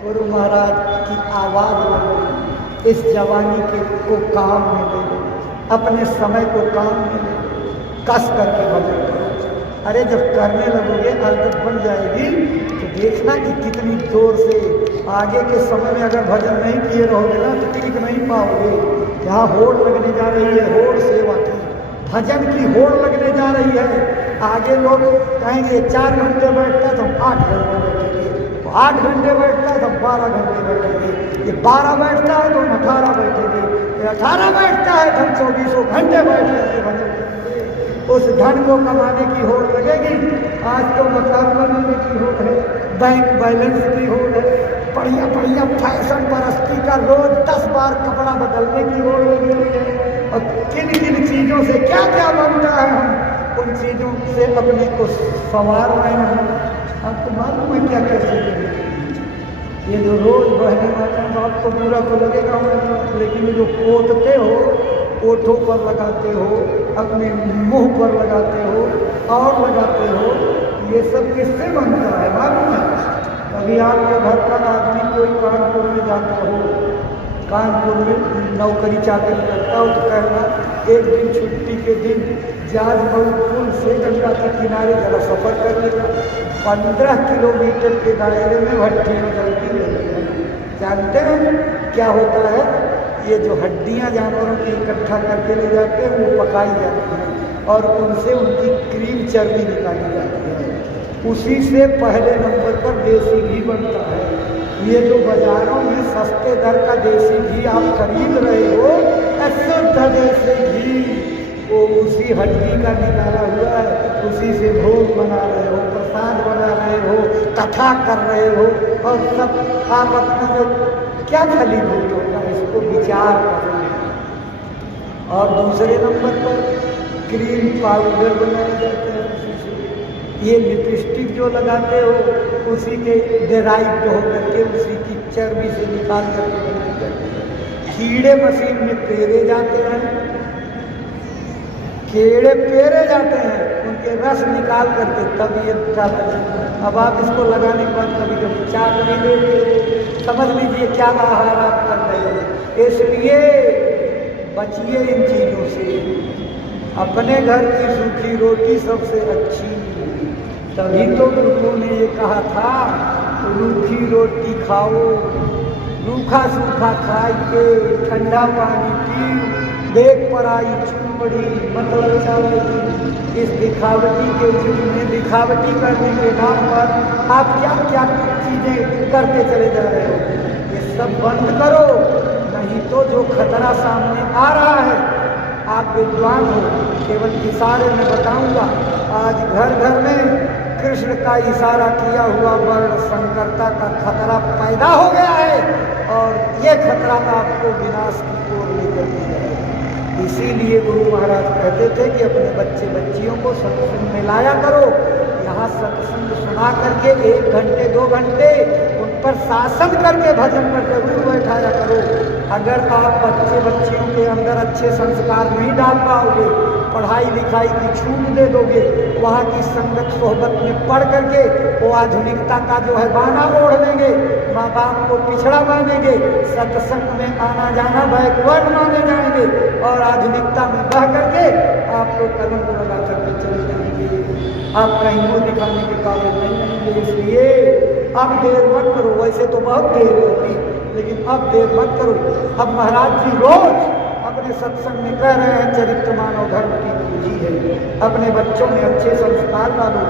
गुरु महाराज की आवाज लगी, इस जवानी के को काम में ले लो, अपने समय को काम में ले लो, कस करके भजन करो। अरे जब करने लगोगे आदत बन जाएगी तो देखना कि कितनी जोर से आगे के समय में अगर भजन नहीं किए रहोगे ना तो टिक नहीं पाओगे। यहाँ होड़ लगने जा रही है, होड़ सेवा की, भजन की होड़ लगने जा रही है। आगे लोग कहेंगे 4 घंटे बैठता तो हम 8 घंटे बैठेंगे, 8 घंटे बैठता है तो हम 12 घंटे बैठेंगे, ये 12 बैठता है तो हम 18 बैठेंगे, ये 18 बैठता है तो हम 24 घंटे बैठ करके भजन करेंगे। उस धन को कमाने की होड़ लगेगी। आज तो मकान बनाने की होड़ है, बैंक बैलेंस की होड़ है, बढ़िया बढ़िया फैशन परस्ती का रोज 10 बार कपड़ा बदलने की होड़ लगी हुई है। और किन किन चीज़ों से क्या क्या बनता है, हम उन चीज़ों से अपने को संवार रहे हैं। आपको मालूम है क्या कैसे ये जो रोज बहने वाले हैं, आपको बुरा तो लगेगा, लेकिन ये जो पोतते हो, ओठों पर लगाते हो, अपने मुंह पर लगाते हो और लगाते हो, ये सब किससे बनता है मालूम है? अभी आपके घर का आदमी कोई कानपुर में जाता हो, कानपुर में नौकरी चाकरी करता हो, तो कहना एक दिन छुट्टी के दिन जहाज पुल से गंगा के किनारे जरा सफ़र कर लेगा। 15 किलोमीटर के दायरे में भट्टियाँ जलती रहती हैं। जानते हैं क्या होता है? ये जो हड्डियाँ जानवरों की इकट्ठा करके ले जाते हैं वो पकाई जाती हैं और उनसे उनकी क्रीम चर्बी निकाली जाती है। उसी से पहले नंबर पर देसी घी बनता है। ये जो बाजारों में सस्ते दर का देसी घी आप खरीद रहे हो, शुद्ध देसी घी, वो उसी हड्डी का निकाला हुआ है। उसी से भोग बना रहे हो, प्रसाद बना रहे हो, कथा कर रहे हो और सब आप अपना जो क्या फलीभूत होगा इसको विचार कर रहे हैं। और दूसरे नंबर पर क्रीम पाउडर बनाए जाते हैं उसी से। ये लिपस्टिक जो लगाते हो उसी के डेराइव हो करके उसी की चर्बी से निकाल करके बनाई जाती है। कीड़े मशीन में पेरे जाते हैं, कीड़े पेरे जाते हैं, उनके रस निकाल करके तब ये डाला जाता है। अब आप इसको लगाने के बाद कभी कभी चाक नहीं लेते, समझ लीजिए क्या आहार आप कर रहे हो। इसलिए बचिए इन चीज़ों से। अपने घर की सूखी रोटी सबसे अच्छी, तभी तो गुरुओं ने ये कहा था रूखी रोटी खाओ, रूखा सूखा खाए के ठंडा पानी पी, देख पर आई चूड़ी मतलब चावल की। इस दिखावटी के युग में दिखावटी करने के नाम पर आप क्या क्या चीज़ें करते चले जा रहे हो, ये सब बंद करो, नहीं तो जो खतरा सामने आ रहा है, आप विद्वान हो, केवल इशारे में बताऊंगा। आज घर घर में कृष्ण का इशारा किया हुआ वर्ण संकरता का खतरा पैदा हो गया है और ये खतरा आपको विनाश की ओर लेकर जाएगा। इसीलिए गुरु महाराज कहते थे कि अपने बच्चे बच्चियों को सत्संग में लाया करो। यहाँ सत्संग सुना करके 1 घंटे 2 घंटे उन पर शासन करके भजन पर जरूर बैठाया करो। अगर आप बच्चे बच्चियों के अंदर अच्छे संस्कार नहीं डाल पाओगे, पढ़ाई लिखाई की छूट दे दोगे, वहाँ की संगत सोहबत में पढ़ करके वो आधुनिकता का जो है बाना ओढ़ लेंगे, माँ बाप को पिछड़ा मानेंगे, सत्संग में आना जाना बैकवर्ड माने जाएंगे और आधुनिकता में बह करके आपको कलम लगा करके चले जाएंगे। आप कहीं मुँह दिखाने के काबिल नहीं रहेंगे। इसलिए अब देर मत करो, वैसे तो बहुत देर होगी लेकिन अब देर मत करो। अब महाराज जी रोज अपने सत्संग में कह रहे हैं चरित्र मानव धर्म की पूंजी है। अपने बच्चों में अच्छे संस्कार डालो,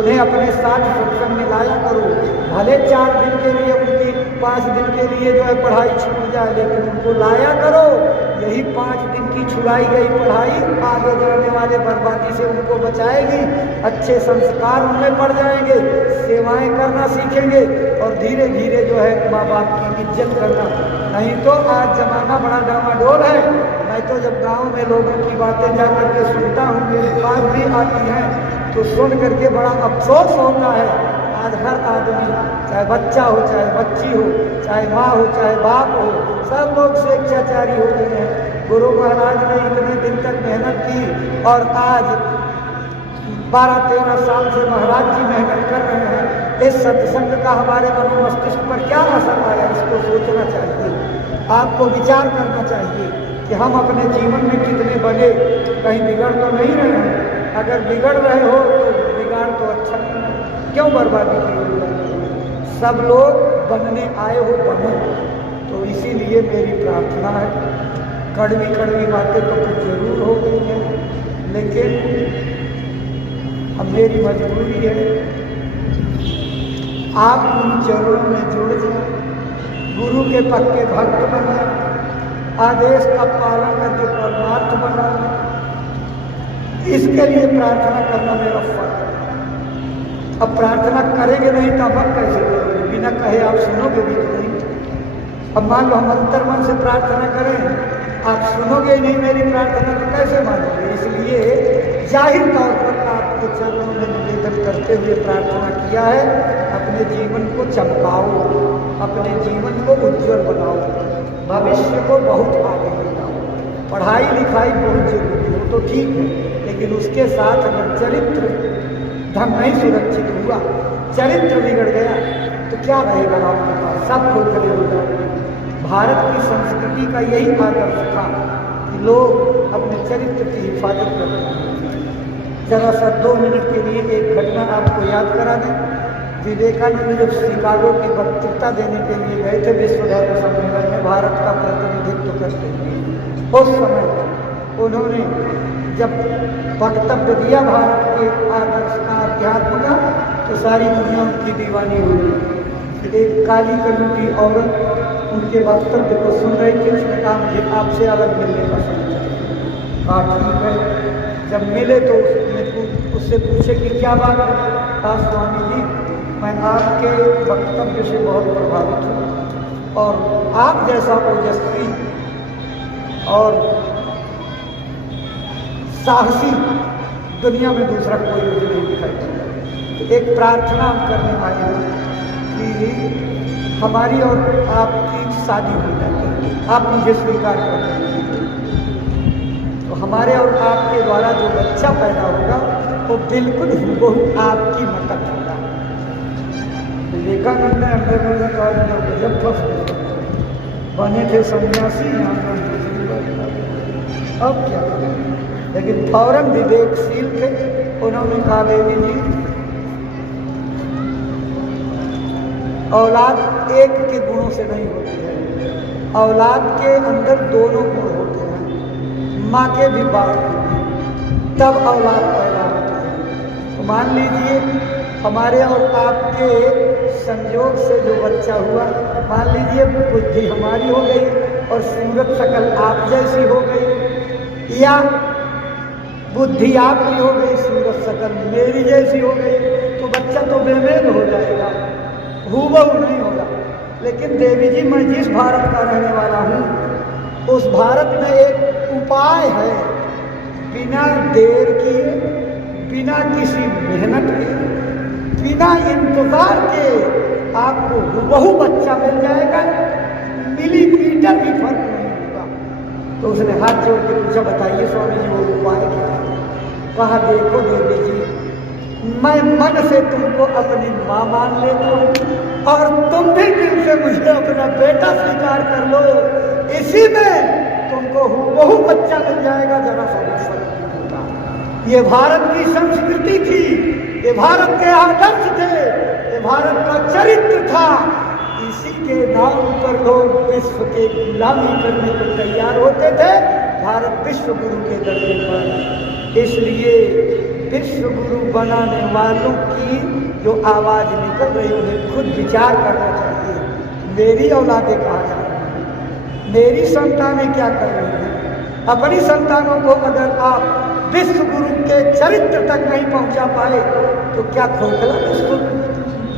उन्हें अपने साथ सत्संग में लाया करो। भले 4 दिन के लिए उनकी 5 दिन के लिए जो है पढ़ाई छूट जाए, लेकिन उनको लाया करो। यही 5 दिन की छुड़ाई गई पढ़ाई आगे जाने वाले बर्बादी से उनको बचाएगी। अच्छे संस्कार उनमें पड़ जाएंगे, सेवाएं करना सीखेंगे और धीरे धीरे जो है माँ बाप की इज्जत करना। नहीं तो आज जमाना बड़ा डामाडोल है। मैं तो जब गांव में लोगों की बातें जा करके सुनता हूँ, मेरी बात भी आती है तो सुन करके बड़ा अफसोस होता है। आज हर आदमी, चाहे बच्चा हो चाहे बच्ची हो, चाहे माँ हो चाहे बाप हो, सब लोग स्वेच्छाचारी हो गए हैं। गुरु महाराज ने इतने दिन तक मेहनत की और आज 12-13 साल से महाराज जी मेहनत कर रहे हैं। इस सत्संग का हमारे मनोमस्तिष्क पर क्या असर सोचना चाहिए, आपको विचार करना चाहिए कि हम अपने जीवन में कितने बने, कहीं बिगड़ तो नहीं रहे हैं। अगर बिगड़ रहे हो तो बिगाड़ तो अच्छा नहीं, क्यों बर्बादी की हो। सब लोग बनने आए हो, बनो। तो इसीलिए मेरी प्रार्थना है, कड़वी कड़वी बातें तो कुछ जरूर हो गई हैं, लेकिन अब मेरी मजबूरी है, आप उन चरणों में जुड़ जाए, गुरु के पक्के भक्त बने, आदेश का पालन करके परमार्थ बना। इसके लिए प्रार्थना करना मेरा फर्ज है। अब प्रार्थना करेंगे नहीं तो अब कैसे करेंगे, बिना कहे आप सुनोगे भी तो नहीं। अब मान लो हम अंतर मन से प्रार्थना करें, आप सुनोगे ही नहीं मेरी प्रार्थना तो कैसे मानोगे। इसलिए जाहिर तौर पर आपके चरणों में निवेदन करते हुए प्रार्थना किया है, अपने जीवन को चमकाओ, अपने जीवन को उज्जवल बनाओ, भविष्य को बहुत आगे ले जाओ। पढ़ाई लिखाई बहुत जरूरी हो तो ठीक है, लेकिन उसके साथ अगर चरित्र ढंग नहीं सुरक्षित हुआ, चरित्र बिगड़ गया तो क्या रहेगा आपके पास, सब खोखले हो जाएंगे। भारत की संस्कृति का यही आदर्श था कि लोग अपने चरित्र की हिफाजत करते हैं। जरा सा 2 मिनट के लिए एक घटना आपको याद करा दें। विवेकानंद जब शिकागो की वक्तृता देने के लिए गए थे विश्व धर्म सम्मेलन में भारत का प्रतिनिधित्व करते हुए, उस समय उन्होंने जब वक्तव्य दिया भारत के आदर्श का, अध्यात्म का, तो सारी दुनिया उनकी दीवानी हो गई। एक काली कलूटी औरत उनके वक्तव्य को सुन रही थी, उसने कहा मुझे आपसे अलग मिलने का समय है। कहा ठीक है। जब मिले तो उससे पूछे कि क्या बात है। कहा स्वामी जी मैं आपके वक्तव्य से बहुत प्रभावित हूँ और आप जैसा ओजस्वी और साहसी दुनिया में दूसरा कोई मुझे नहीं दिखाई देता। एक प्रार्थना हम करने आए हैं कि हमारी और आपकी शादी हो जाती है, आप मुझे स्वीकार कर लीजिए, तो हमारे और आपके द्वारा जो बच्चा पैदा होगा वो बिल्कुल हुबहू आपकी मटक होगा। विवेकानंद ने अंदर जब फंस बने थे सन्यासी, अब क्या करें। लेकिन फौरन विवेकशील थे, उन्होंने कहा देवी जी औलाद एक के गुणों से नहीं होती है, औलाद के अंदर दोनों गुण होते हैं, माँ के भी बाप के, तब औलाद पैदा होती है। तो मान लीजिए हमारे और आपके संयोग से जो बच्चा हुआ, मान लीजिए बुद्धि हमारी हो गई और सूरत शकल आप जैसी हो गई, या बुद्धि आपकी हो गई, सूरत शकल मेरी जैसी हो गई, तो बच्चा तो बेमेल हो जाएगा, हूबहू नहीं होगा। लेकिन देवी जी मैं जिस भारत का रहने वाला हूँ, उस भारत में एक उपाय है, बिना देर किए, बिना किसी मेहनत के, बिना इंतजार के आपको हूबहू बच्चा मिल जाएगा, मिलीमीटर भी फर्क नहीं होगा। तो उसने हाथ जोड़ के पूछा बताइए स्वामी जी वो उपाय क्या है। कहा देखो देवी जी मैं मन से तुमको अपनी माँ मान लेता हूँ और तुम भी दिल से मुझे अपना बेटा स्वीकार कर लो, इसी में तुमको हूबहू बच्चा मिल जाएगा, जरा सा फर्क नहीं होगा। ये भारत की संस्कृति थी, ये भारत के आदर्श थे, ये भारत का चरित्र था। इसी के नाम पर लोग विश्व के गुलामी करने को तैयार होते थे, भारत विश्व गुरु के दर्जे पर। इसलिए विश्व गुरु बनाने वालों की जो आवाज़ निकल रही उन्हें खुद विचार करना चाहिए। मेरी औलादें कहाँ जा रही हैं, मेरी संतानें क्या कर रही हैं। अपनी संतानों को अगर आप विश्व गुरु के चरित्र तक नहीं पहुंचा पाए तो क्या खोखला विश्व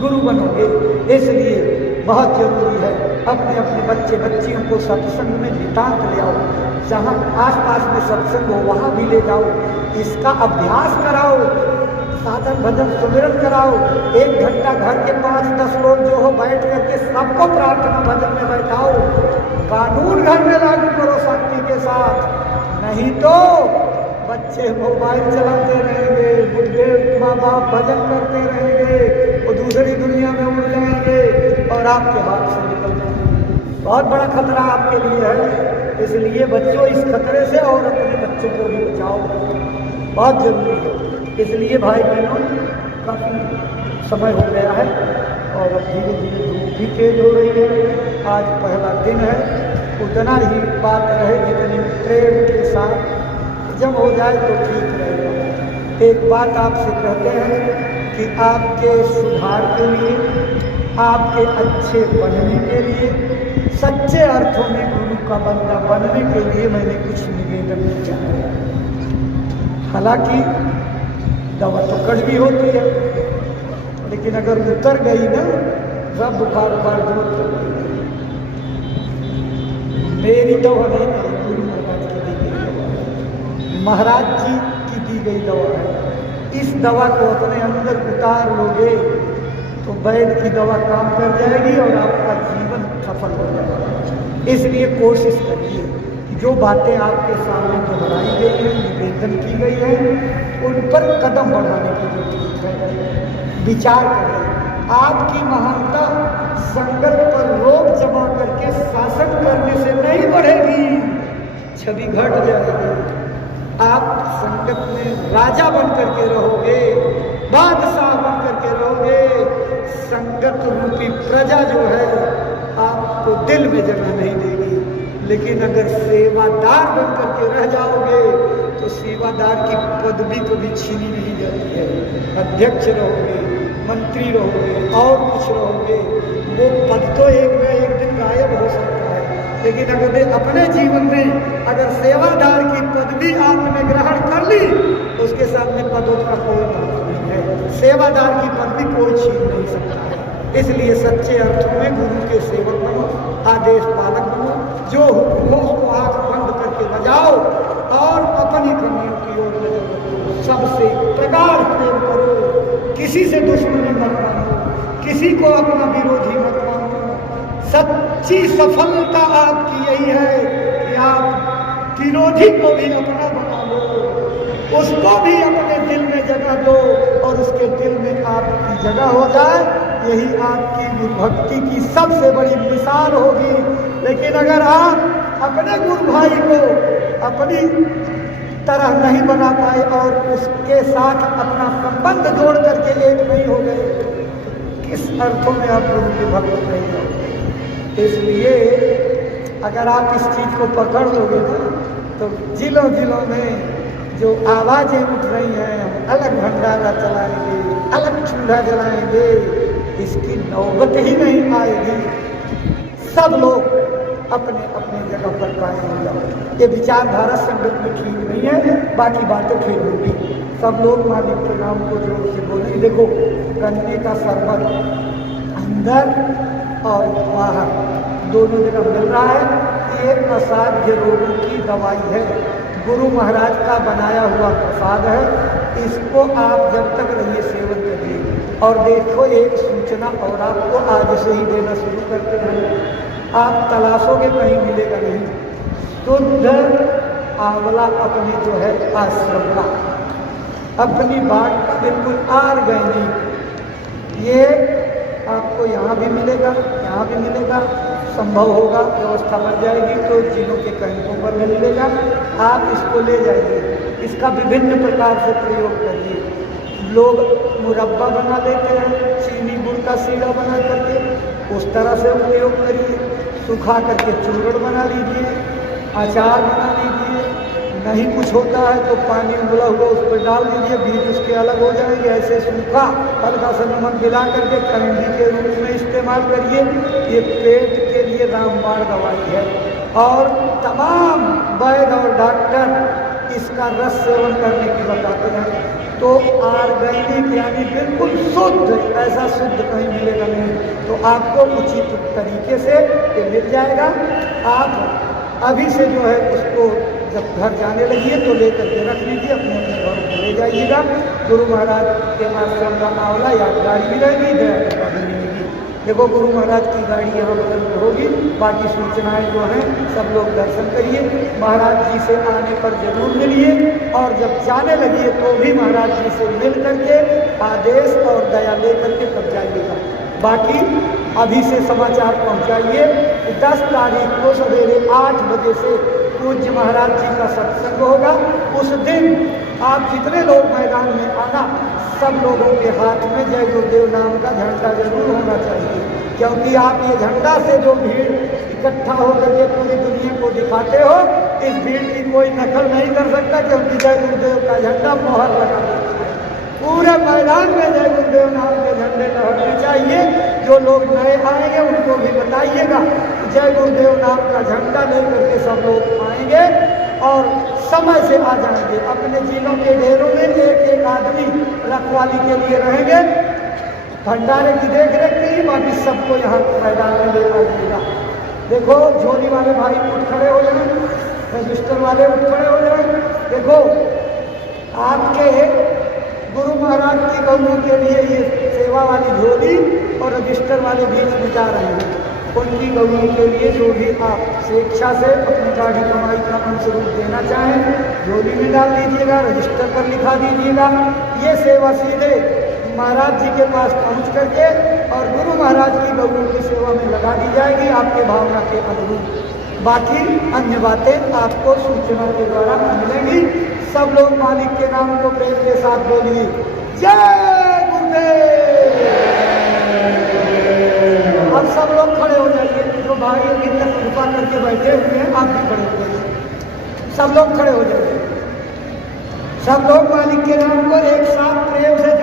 गुरु बनोगे। इसलिए बहुत जरूरी है अपने अपने बच्चे बच्चियों को सत्संग में नितांत ले आओ, जहाँ आसपास में सत्संग हो वहाँ भी ले जाओ, इसका अभ्यास कराओ, साधन भजन सुमिरन कराओ। 1 घंटा घर के 5-10 लोग जो हो बैठ करके सबको प्रार्थना भजन में बैठाओ, कानून घर में लागू करो शक्ति के साथ। नहीं तो बच्चे मोबाइल चलाते रहेंगे, बुढ़े माँ बाप भजन करते रहेंगे, वो दूसरी दुनिया में उड़ जाएंगे और आपके हाथ से निकल जाएंगे। बहुत बड़ा खतरा आपके लिए है। इसलिए बच्चों इस खतरे से और अपने बच्चों को भी बचाओ, बहुत जरूरी है। इसलिए भाई बहनों काफ़ी समय हो गया है और अब धीरे धीरे धूप भी तेज हो रही है। आज पहला दिन है, उतना ही बात रहे जितनी प्रेम के साथ जब हो जाए तो ठीक रहेगा। एक बात आपसे कहते हैं कि आपके सुधार के लिए, आपके अच्छे बनने के लिए, सच्चे अर्थों में गुरु का बंदा बनने के लिए मैंने कुछ निवेदन किया है। हालांकि दवा तो कड़वी होती है, लेकिन अगर उतर गई ना सब बुखार दूर कर गई। मेरी दवा नहीं है, गुरु महाराज की दी गई दवा है, महाराज जी की दी गई दवा है। इस दवा को अपने अंदर उतार लोगे तो वैद्य की दवा काम कर जाएगी और आपका जीवन सफल हो जाएगा। इसलिए कोशिश करिए कि जो बातें आपके सामने दोहराई गई हैं, निवेदन की गई है, उन पर कदम बढ़ाने की जरूरत है। विचार करें, आपकी महानता संगत पर रोक जमा करके शासन करने से नहीं बढ़ेगी, छवि घट जाएगी। आप संगत में राजा बन करके रहोगे, बादशाह बन करके रहोगे। संगत रूपी प्रजा जो है आपको दिल में जगह नहीं देगी। लेकिन अगर सेवादार बन करके रह जाओगे तो सेवादार की पदवी कभी छीनी नहीं जाती है। अध्यक्ष रहोगे, मंत्री रहोगे और कुछ रहोगे, वो पद तो एक न एक दिन गायब हो सकता है। लेकिन अगर अपने जीवन में अगर सेवादार की पदवी आपने ग्रहण कर ली तो उसके सामने पदों का कोई मतलब नहीं है। सेवादार की पदवी कोई छीन नहीं सकता है। इसलिए सच्चे अर्थों में गुरु के सेवक बनो, आदेश पालक बनो, जो हुक्म हो उसको आंख बंद करके बजाओ और अपनी कमियों की ओर नजर रखो। सबसे प्रगाढ़ प्रेम करो, किसी से दुश्मनी मत मानो, किसी को अपना विरोधी मत मानो। सच्ची सफलता आपकी यही है कि आप विरोधी को भी अपना बना लो, उसको भी अपने दिल में जगह दो और उसके दिल में आपकी जगह हो जाए। यही आपकी गुरु भक्ति की सबसे बड़ी मिसाल होगी। लेकिन अगर आप अपने गुरु भाई को अपनी तरह नहीं बना पाए और उसके साथ अपना संबंध जोड़ करके एक नहीं हो गए, किस अर्थों में आप गुरु के भक्त नहीं होंगे। इसलिए अगर आप इस चीज़ को पकड़ लोगे ना तो जिलों जिलों में जो आवाज़ें उठ रही हैं, हम अलग भंडारा चलाएंगे, अलग चूल्हा जलाएंगे, इसकी नौबत ही नहीं आएगी। सब लोग अपने अपने जगह पर कायम हो जाओ। ये विचारधारा संगत में ठीक नहीं है, बाकी बातें ठीक होंगी। सब लोग मालिक के नाम को जोर से बोलें। देखो, गन्ने का शरबत अंदर और बाहर दोनों जगह मिल रहा है। एक असाध्य रोगों की दवाई है, गुरु महाराज का बनाया हुआ प्रसाद है। इसको आप जब तक रहिए सेवन करिए। और देखो, एक सूचना और आपको आज से ही देना शुरू करते हैं। आप तलाशोगे कहीं मिलेगा नहीं। शुद्ध आंवला अपनी जो है आश्रम का, अपनी बाट का बिल्कुल ऑर्गेनिक, ये आपको यहाँ भी मिलेगा, यहाँ भी मिलेगा। संभव होगा, व्यवस्था बन जाएगी तो जिलों के कैंपों पर मिलेगा। आप इसको ले जाइए, इसका विभिन्न प्रकार से प्रयोग करिए। लोग मुरब्बा बना लेते हैं, चीनी गुड़ का सीरा बना करके, उस तरह से उपयोग करिए। सुखा करके चूर्ण बना लीजिए, अचार बना लीजिए। नहीं कुछ होता है तो पानी उबला हुआ उस पर डाल दीजिए, बीज उसके अलग हो जाएंगे। ऐसे सूखा हल्का सा नमक मिला करके कैंडी के रूप में इस्तेमाल करिए। ये पेट के लिए रामबाण दवाई है और तमाम वैद्य और डॉक्टर इसका रस सेवन करने की बताते हैं। तो ऑर्गेनिक यानी बिल्कुल शुद्ध, ऐसा शुद्ध कहीं मिलेगा नहीं। तो आपको उचित तरीके से ये मिल जाएगा। आप अभी से जो है उसको जब घर जाने लगिए तो लेकर के रख लीजिए, अपने अपने घर को ले जाइएगा। गुरु महाराज के आश्रम का आंवला यादगारी भी रहेगी, दया कृपा भी मिलेगी। देखो, गुरु महाराज की गाड़ी यहाँ बगल में होगी। बाकी सूचनाएं जो हैं सब लोग दर्शन करिए, महाराज जी से आने पर जरूर मिलिए और जब जाने लगिए तो भी महाराज जी से मिल करके आदेश और दया ले करके तब जाइएगा। बाकी अभी से समाचार पहुंचाइए कि 10 तारीख को सवेरे 8 बजे से पूज्य महाराज जी का सत्संग होगा। उस दिन आप जितने लोग मैदान में आना, सब लोगों के हाथ में जय गुरुदेव नाम का झंडा जरूर होना चाहिए, क्योंकि आप ये झंडा से जो भीड़ इकट्ठा होकर के पूरी दुनिया को दिखाते हो, इस भीड़ की कोई नकल नहीं कर सकता, क्योंकि जय गुरुदेव का झंडा मोहर लगा देता है। पूरे मैदान में जय गुरुदेव नाम के झंडे लहरने चाहिए। जो लोग नए आएंगे उनको भी बताइएगा, जय गुरुदेव नाम का झंडा लेकर के सब लोग आएंगे और समय से आ जाएंगे। अपने जिलों के ढेरों में एक एक आदमी रखवाली के लिए रहेंगे, भंडारे की देख रेख के लिए, बाकी सबको यहाँ मैदान में ले आइएगा। देखो झोली वाले भाई उठ खड़े हो जाए, रजिस्टर वाले उठ खड़े हो जाए। देखो आपके गुरु महाराज की गऊ के लिए ये सेवा वाली झोली और रजिस्टर वाले बीच में जा रहे हैं, उनकी गऊ के लिए जो भी आप स्वेच्छा से अपनी गाड़ी कमाई का अंशरूप देना चाहें, झोली में डाल दीजिएगा, रजिस्टर पर लिखा दीजिएगा। ये सेवा सीधे महाराज जी के पास पहुंच करके और गुरु महाराज की गऊ की सेवा में लगा दी जाएगी आपके भावना के अनुरूप। बाकी अन्य बातें आपको सूचना के द्वारा मिलेंगी। सब लोग मालिक के नाम को प्रेम के साथ बोलिए, जय गुरुदेव। अब सब लोग खड़े हो जाइए, जो भाई अभी तक कृपा करके बैठे हुए हैं आप भी खड़े हो जाइए। सब लोग खड़े हो जाइए, सब लोग मालिक के नाम को एक साथ प्रेम से